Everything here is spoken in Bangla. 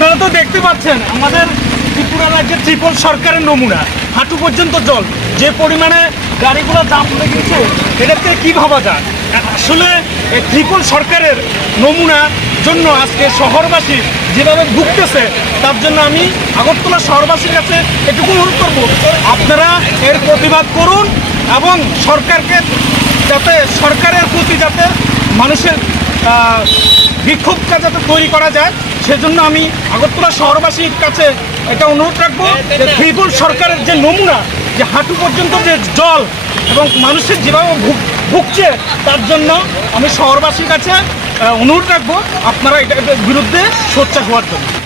আপনারা তো দেখতে পাচ্ছেন আমাদের ত্রিপুরা রাজ্যের ত্রিপল সরকারের নমুনা, হাঁটু পর্যন্ত জল, যে পরিমাণে গাড়িগুলো জাম লেগেছে, এটাকে কি ভাবা যায়? আসলে এই ত্রিপল সরকারের নমুনার জন্য আজকে শহরবাসী যেভাবে ভুগতেছে, তার জন্য আমি আগরতলা শহরবাসীর কাছে এটুকু অনুরোধ করব, আপনারা এর প্রতিবাদ করুন এবং সরকারকে যাতে সরকারের প্রতি যাতে মানুষের বিক্ষোভটা যাতে তৈরি করা যায়, সেজন্য আমি আগরতলা শহরবাসীর কাছে এটা অনুরোধ রাখবো যে ত্রিপুর সরকারের যে নমুনা, যে হাঁটু পর্যন্ত যে জল এবং মানুষের যেভাবে ভুগছে, তার জন্য আমি শহরবাসীর কাছে অনুরোধ রাখবো আপনারা এটার বিরুদ্ধে সোচ্চার হওয়ার জন্য।